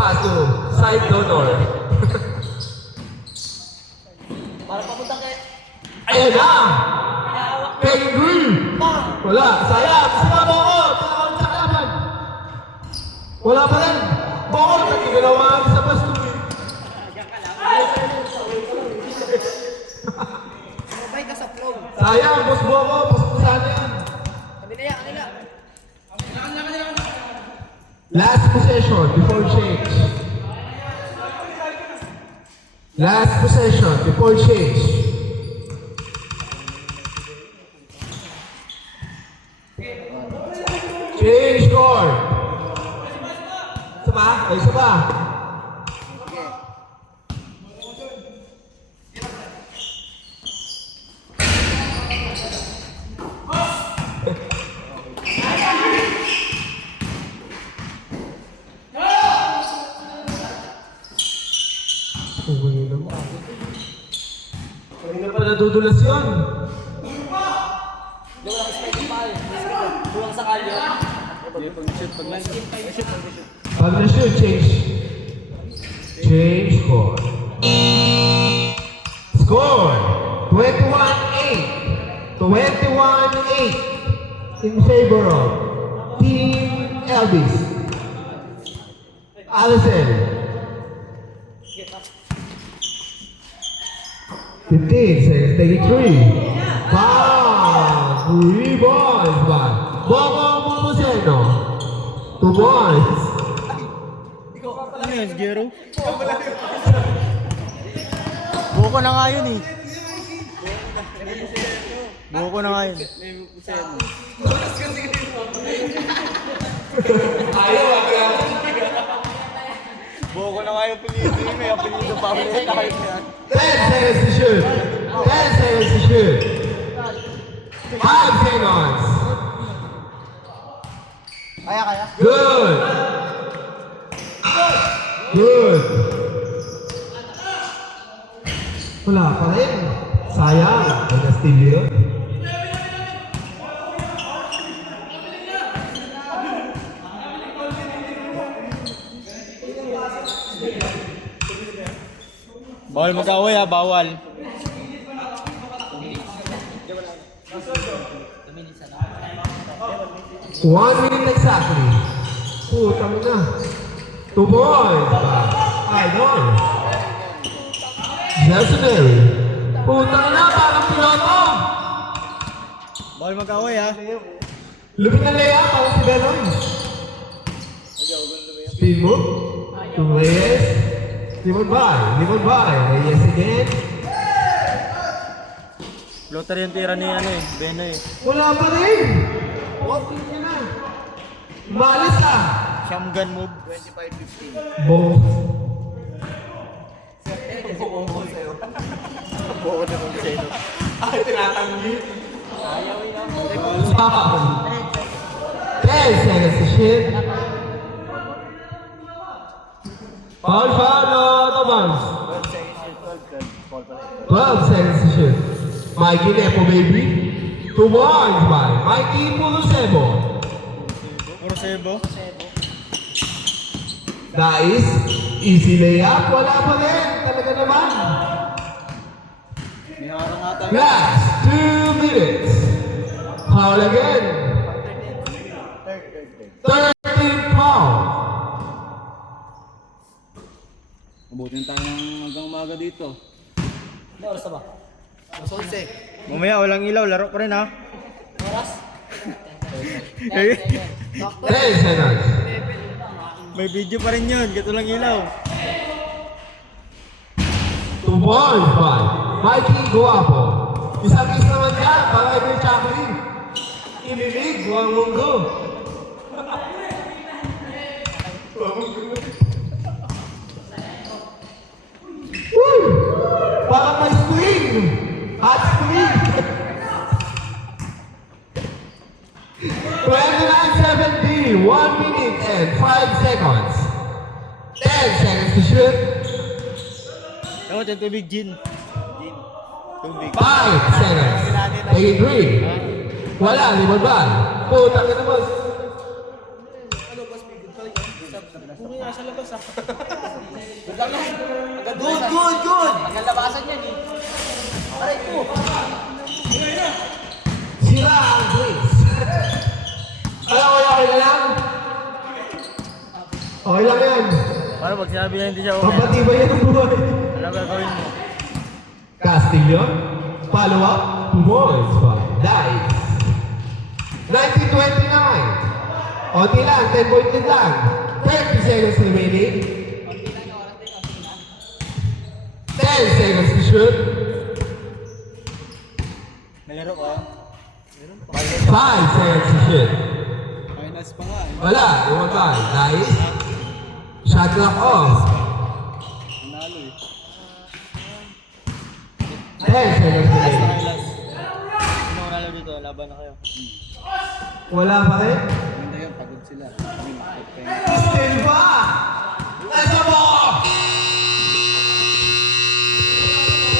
bathroom. Side donor. Para papunta kay... Ayan na! Penguin! Wala. Sayang. Sila Bokot. Wala pa rin. Bokot. Nagigalawa sa bathroom. Mabay ka sa flow. Sayang. Boss Bokot. Paspusan yan. Kanila. Last possession before change. Last possession before change. Change score. Isa ba? Ay, isa ba? Kanina pa nadudulas yun. Hindi ko lang expect pa. Buwang sa kalyo. Pag na-shoot, change. Change score. Score! 21-8. 21-8 in favor of Team Elvis. Allison. 15 seconds, 33. Wow! 3 balls by Bobo Mumoseno. 2 balls. Ano yun, Gero? Buko na nga yun eh. Buko na nga yun. Buko na nga yung pilido yun. May apelido pa ako na tayo yan. 10 seconds to shoot. 10 seconds to shoot. 5 seconds. Kaya. Good. Good. Wala pa rin. Sayang. Ay, na-steal yun. Bawal mag-away ha, bawal. One minute exactly. Putang na. 2 boys. Idol. Mercenary. Putang na, parang piloto. Bawal mag-away ha. Lupit na layout, parang si Beloy. Speed move. To Reyes. Limon by. Reyes again. Floater yung tira ni ano eh, Beno eh. Wala pa rin. Walking niya na. Malas ah. Shotgun move. 25-15. Bo. Buko na kung sino. Ay, tinatanggi. Ayaw yun. Foul. 10 seconds to shoot. Foul, no, Thomas. 12 seconds to shoot. Mikey Nepo, baby. 2 points by Mikey Pulosebo. Puro sebo. Guys, easy layup. Wala pa rin. Talaga naman. May harang ata yun. Last 2 minutes. Foul again. 13 foul. Mabutin tayo ng hanggang umaga dito. May oras na ba? Mas 11. Mamaya walang ilaw, laro pa rin ha. Oras? 10 seconds. May video pa rin yun, gato lang ilaw. 2 points by Mikey Guapo. Isang-is naman yan, para ito yung Chaplin. Inilig, buwang munggo. Woo! Parang may swing! Hot swing! 29-70, 1 minute and 5 seconds. 10 seconds to shoot. Ako, yung tubig, Jin. Tubig. 5 seconds. Take it 3. Wala, limon ba? Putang ina mo. Pumaya sa labas ah. Good, good, good! Hanggang labasan yan eh. Aray ko. Sila ang Greece. Okay lang? Okay lang yan. Paano pag sinabi niya hindi siya okay? Pampatibay yan ang buhay. Ano gagawin mo? Castillion. Follow up. 2 points by Dice. 1929. Onti lang. 10 points din lang. 30 seconds remaining. 10 seconds to shoot. May laro ka? 5 seconds to shoot. Minus pa nga eh. Wala. Iwan ba? Dice. Shot clock off. Nanalo eh. 10 seconds remaining. Sino manalo dito? Laban na kayo. Wala pa rin? Ganda yan, pagod sila. Kami makakot kayo. Still ba?